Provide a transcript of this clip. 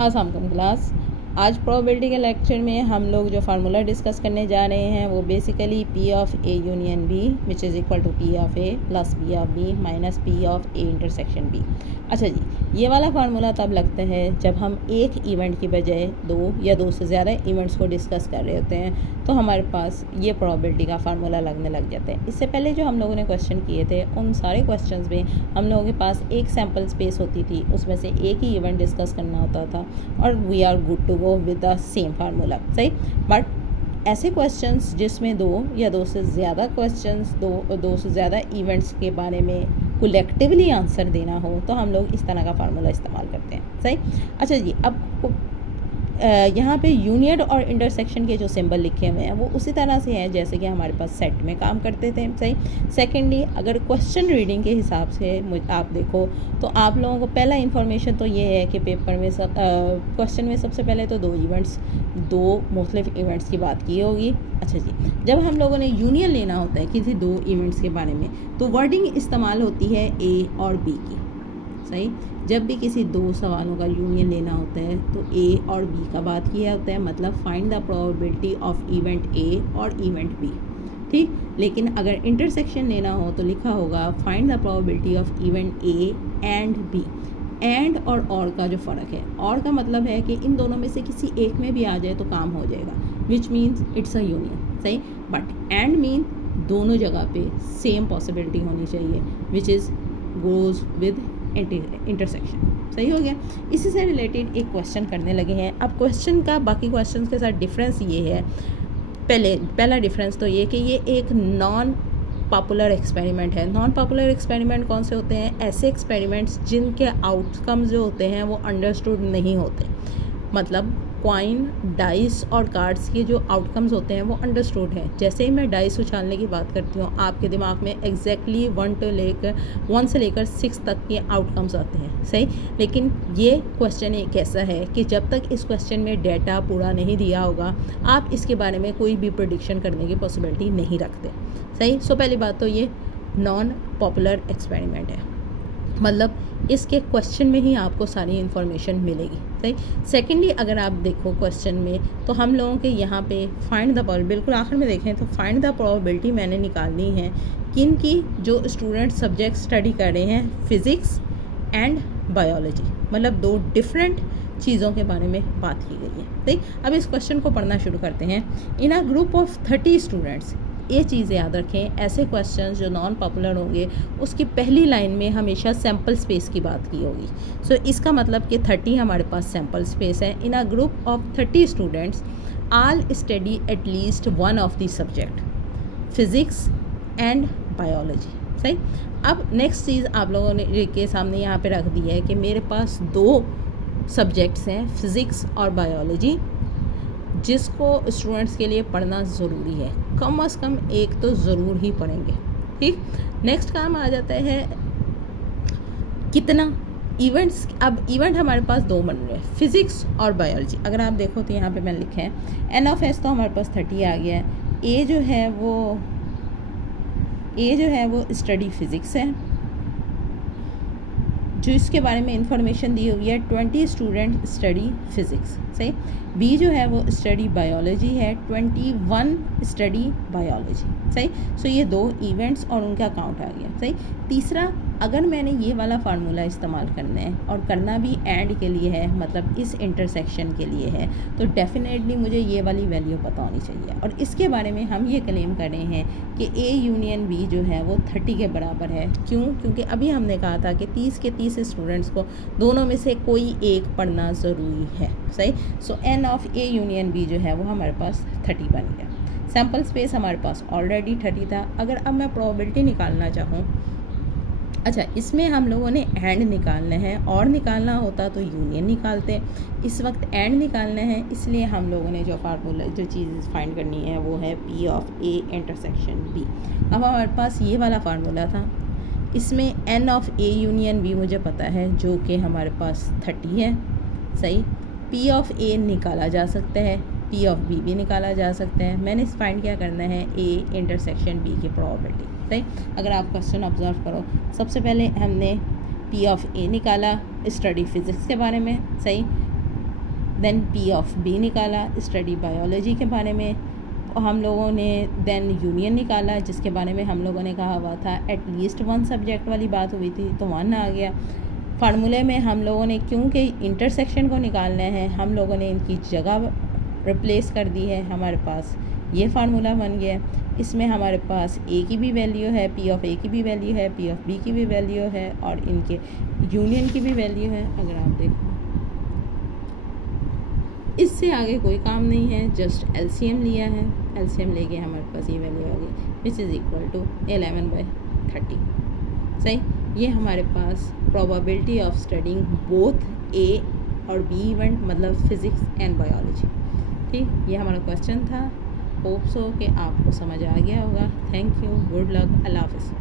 अस्सलाम क्लास। आज प्रोबेबिलिटी के लेक्चर में हम लोग जो फार्मूला डिस्कस करने जा रहे हैं वो basically P of A union B which is equal to P of A plus P of B minus P of A intersection B. अच्छा जी, ये वाला फार्मूला तब लगता है जब हम एक इवेंट की बजाय दो या दो से ज़्यादा इवेंट्स को डिस्कस कर रहे होते हैं, तो हमारे पास ये प्रोबेबिलिटी का फार्मूला लगने लग जाता है। इससे पहले जो हम लोगों ने क्वेश्चन किए थे उन सारे क्वेश्चंस में हम लोगों के पास एक सैम्पल स्पेस होती थी, उसमें से एक ही इवेंट डिस्कस करना होता था और we are good to go with the same formula, सही। बट ऐसे क्वेश्चंस जिसमें दो या दो से ज़्यादा क्वेश्चंस दो से ज़्यादा इवेंट्स के बारे में कलेक्टिवली आंसर देना हो तो हम लोग इस तरह का फार्मूला इस्तेमाल करते हैं, सही। अच्छा जी, अब यहाँ पे यूनियन और इंटरसेक्शन के जो सिंबल लिखे हुए हैं वो उसी तरह से हैं जैसे कि हमारे पास सेट में काम करते थे, सही। सेकेंडली, अगर क्वेश्चन रीडिंग के हिसाब से आप देखो तो आप लोगों को पहला इन्फॉर्मेशन तो ये है कि पेपर में क्वेश्चन में सबसे पहले तो दो मुख्तलिफ इवेंट्स की बात की होगी। अच्छा जी, जब हम लोगों ने यूनियन लेना होता है किसी दो इवेंट्स के बारे में तो वर्डिंग इस्तेमाल होती है ए और बी की, सही। जब भी किसी दो सवालों का यूनियन लेना होता है तो ए और बी का बात किया होता है, मतलब find the probability of event ए और इवेंट बी, ठीक। लेकिन अगर इंटरसेक्शन लेना हो तो लिखा होगा find the probability of event A and B. And और का जो फ़र्क है, और का मतलब है कि इन दोनों में से किसी एक में भी आ जाए तो काम हो जाएगा, which means it's a union, सही। बट एंड मीन दोनों जगह पे सेम पॉसिबिलिटी होनी चाहिए, which is goes with intersection, सही हो गया। इसी से रिलेटेड एक क्वेश्चन करने लगे हैं। अब क्वेश्चन का बाकी क्वेश्चन के साथ डिफरेंस ये है, पहला डिफरेंस तो ये कि ये एक नॉन पॉपुलर एक्सपेरिमेंट है। नॉन पॉपुलर एक्सपेरिमेंट कौन से होते हैं? ऐसे एक्सपेरिमेंट्स जिनके आउटकम्स जो होते हैं वो अंडरस्टूड नहीं होते, मतलब कॉइन, डाइस और कार्ड्स के जो आउटकम्स होते हैं वो अंडरस्टूड हैं। जैसे ही मैं डाइस उछालने की बात करती हूँ आपके दिमाग में एग्जैक्टली 1 से लेकर 6 तक के आउटकम्स आते हैं, सही। लेकिन ये क्वेश्चन एक ऐसा है कि जब तक इस क्वेश्चन में डेटा पूरा नहीं दिया होगा आप इसके बारे में कोई भी प्रेडिक्शन करने की पॉसिबिलिटी नहीं रखते, सही। सो पहली बात तो ये नॉन पॉपुलर एक्सपेरिमेंट है, मतलब इसके क्वेश्चन में ही आपको सारी इन्फॉर्मेशन मिलेगी, सही। सेकेंडली, अगर आप देखो क्वेश्चन में तो हम लोगों के यहाँ पे फाइंड द प्रोबेबिलिटी, बिल्कुल आखिर में देखें तो फाइंड द प्रोबेबिलिटी मैंने निकालनी है किन की, जो स्टूडेंट सब्जेक्ट स्टडी कर रहे हैं फिज़िक्स एंड बायोलॉजी, मतलब दो डिफरेंट चीज़ों के बारे में बात की गई है, सही। अब इस क्वेश्चन को पढ़ना शुरू करते हैं। इन अ ग्रुप ऑफ 30 स्टूडेंट्स, ये चीज़ याद रखें, ऐसे क्वेश्चंस जो नॉन पॉपुलर होंगे उसकी पहली लाइन में हमेशा सैम्पल स्पेस की बात की होगी। सो इसका मतलब कि 30 हमारे पास सैम्पल स्पेस है। In a group of 30 students all study at least one of the subject physics and biology, सही। अब नेक्स्ट चीज़ आप लोगों ने के सामने यहाँ पे रख दी है कि मेरे पास दो सब्जेक्ट्स हैं फिज़िक्स और बायोलॉजी, जिसको स्टूडेंट्स के लिए पढ़ना ज़रूरी है, कम से कम एक तो ज़रूर ही पढ़ेंगे, ठीक। नेक्स्ट काम आ जाता है कितना इवेंट्स। अब इवेंट हमारे पास दो बन रहे हैं, फिज़िक्स और बायोलॉजी। अगर आप देखो तो यहाँ पे मैंने लिखा है एन ऑफ एस, तो हमारे पास 30 आ गया है। ए जो है वो स्टडी फिज़िक्स है, जो इसके बारे में इंफॉर्मेशन दी हुई है 20 स्टूडेंट स्टडी फिज़िक्स, सही। बी जो है वो स्टडी बायोलॉजी है, 21 स्टडी बायोलॉजी, सही। सो ये दो इवेंट्स और उनका काउंट आ गया, सही। तीसरा, अगर मैंने ये वाला फार्मूला इस्तेमाल करना है और करना भी एंड के लिए है, मतलब इस इंटरसेक्शन के लिए है, तो डेफिनेटली मुझे ये वाली वैल्यू पता होनी चाहिए। और इसके बारे में हम ये क्लेम कर रहे हैं कि ए यूनियन बी जो है वो 30 के बराबर है। क्यों? क्योंकि अभी हमने कहा था कि 30 के 30 स्टूडेंट्स को दोनों में से कोई एक पढ़ना ज़रूरी है, सही। So N of A union B जो है वो हमारे पास 30 बन गया। सैम्पल स्पेस हमारे पास ऑलरेडी 30 था। अगर अब मैं प्रोबेबिलिटी निकालना चाहूँ, अच्छा, इसमें हम लोगों ने एंड निकालना है, और निकालना होता तो यूनियन निकालते। इस वक्त एंड निकालना है, इसलिए हम लोगों ने जो फार्मूला जो चीज़ फाइंड करनी है वो है P of A intersection B. अब हमारे पास ये वाला फार्मूला था, इसमें N of A union B मुझे पता है जो कि हमारे पास 30 है, सही। पी ऑफ ए निकाला जा सकता है, पी ऑफ बी भी निकाला जा सकता है। मैंने फाइंड क्या करना है, ए इंटरसेक्शन बी की प्रोबेबिलिटी, सही। अगर आप क्वेश्चन ऑब्जर्व करो, सबसे पहले हमने पी ऑफ ए निकाला स्टडी फिज़िक्स के बारे में, सही। देन पी ऑफ बी निकाला, स्टडी बायोलॉजी के बारे में हम लोगों ने, देन यूनियन निकाला जिसके बारे में हम लोगों ने कहा हुआ था एटलीस्ट 1 सब्जेक्ट वाली बात हुई थी तो 1 आ गया। फार्मूले में हम लोगों ने क्योंकि इंटरसेक्शन को निकालना है हम लोगों ने इनकी जगह रिप्लेस कर दी है, हमारे पास ये फार्मूला बन गया। इसमें हमारे पास ए की भी वैल्यू है, पी ऑफ ए की भी वैल्यू है, पी ऑफ बी की भी वैल्यू है और इनके यूनियन की भी वैल्यू है। अगर आप देखो इससे आगे कोई काम नहीं है, जस्ट एलसीएम लिया है, एलसीएम लेके हमारे पास ये वैल्यू आ गई विच इज़ इक्वल टू 11/30। सही, ये हमारे पास probability of studying both A और बी इवेंट मतलब फिज़िक्स एंड बायोलॉजी। ठीक, ये हमारा क्वेश्चन था। होप सो कि आपको समझ आ गया होगा। थैंक यू, गुड लक, अल्लाह हाफ़िज़।